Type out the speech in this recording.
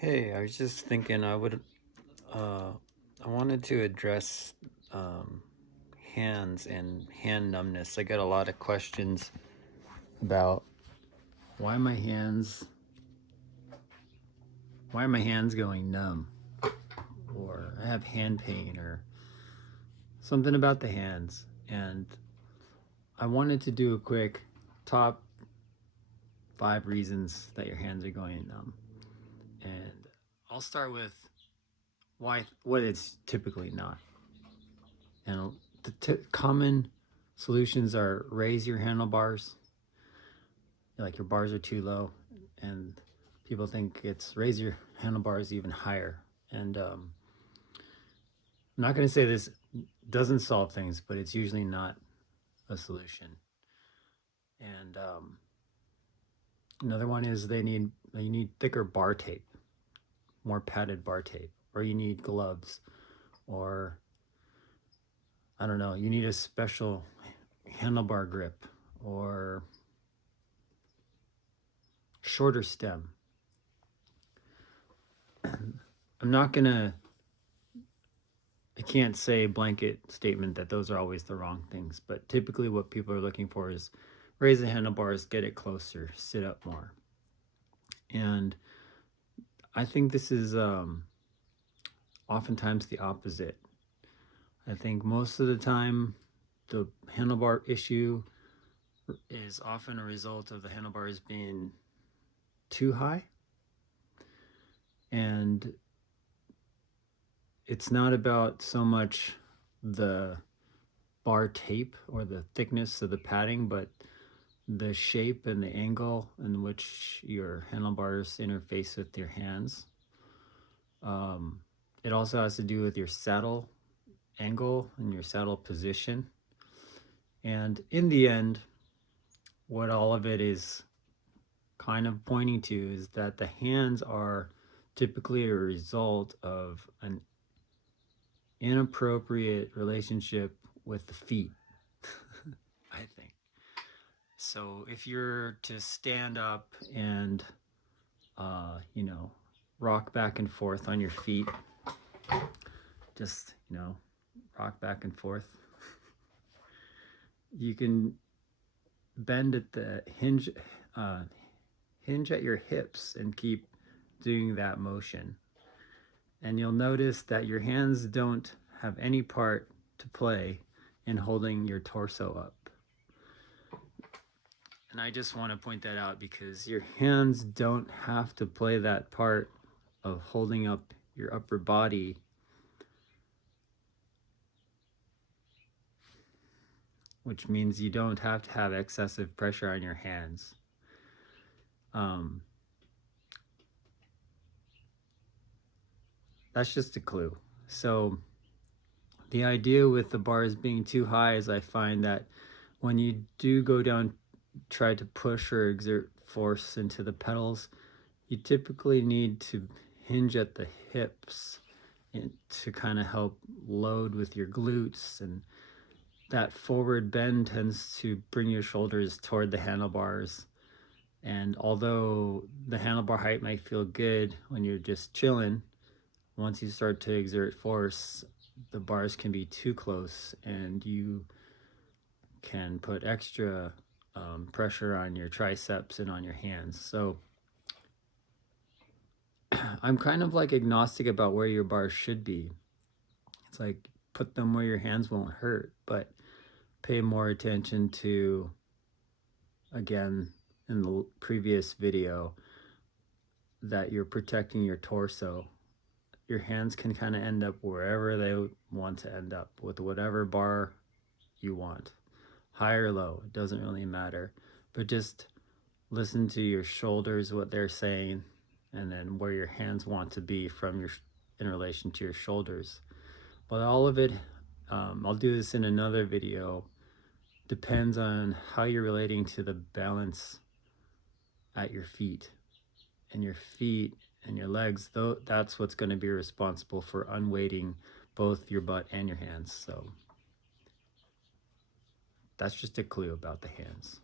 Hey, I was just thinking uh, I wanted to address um, hands and hand numbness. I get a lot of questions about why my hands, why are my hands going numb, or I have hand pain, or something about the hands. And I wanted to do a quick top 5 reasons that your hands are going numb. And I'll start with what it's typically not. And the common solutions are raise your handlebars, like your bars are too low, and people think it's raise your handlebars even higher. And I'm not going to say this doesn't solve things, but it's usually not a solution. And another one is you need thicker bar tape, more padded bar tape, or you need gloves, or I don't know, you need a special handlebar grip, or shorter stem. I'm not gonna I can't say blanket statement that those are always the wrong things, but typically what people are looking for is raise the handlebars, get it closer, sit up more. And I think this is oftentimes the opposite. I think most of the time the handlebar issue is often a result of the handlebars being too high. And it's not about so much the bar tape or the thickness of the padding, but the shape and the angle in which your handlebars interface with your hands. It also has to do with your saddle angle and your saddle position. And in the end, what all of it is kind of pointing to is that the hands are typically a result of an inappropriate relationship with the feet, I think. So if you're to stand up and, rock back and forth on your feet, just, rock back and forth, you can bend at the hinge at your hips and keep doing that motion. And you'll notice that your hands don't have any part to play in holding your torso up. And I just want to point that out because your hands don't have to play that part of holding up your upper body, which means you don't have to have excessive pressure on your hands. That's just a clue. So the idea with the bars being too high is I find that when you do go down, try to push or exert force into the pedals, you typically need to hinge at the hips to kind of help load with your glutes, and that forward bend tends to bring your shoulders toward the handlebars. And although the handlebar height might feel good when you're just chilling, once you start to exert force, the bars can be too close and you can put extra pressure on your triceps and on your hands. So I'm kind of like agnostic about where your bars should be. It's like put them where your hands won't hurt, but pay more attention to, again, in the previous video, that you're protecting your torso. Your hands can kind of end up wherever they want to end up with whatever bar you want. High or low, it doesn't really matter. But just listen to your shoulders, what they're saying, and then where your hands want to be in relation to your shoulders. But all of it, I'll do this in another video, depends on how you're relating to the balance at your feet. And your feet and your legs, though, that's what's going to be responsible for unweighting both your butt and your hands. So that's just a clue about the hands.